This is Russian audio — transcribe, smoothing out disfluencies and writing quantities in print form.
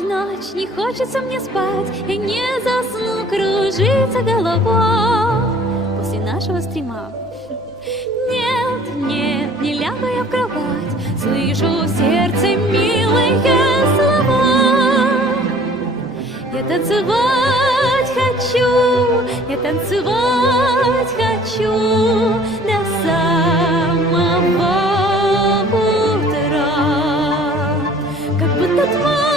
Ночь, ночь, не хочется мне спать, и не засну, кружится голова после нашего стрима. Нет, нет, не лягу я в кровать, слышу в сердце милые слова. Я танцевать хочу, я танцевать хочу до самого утра, как будто тьма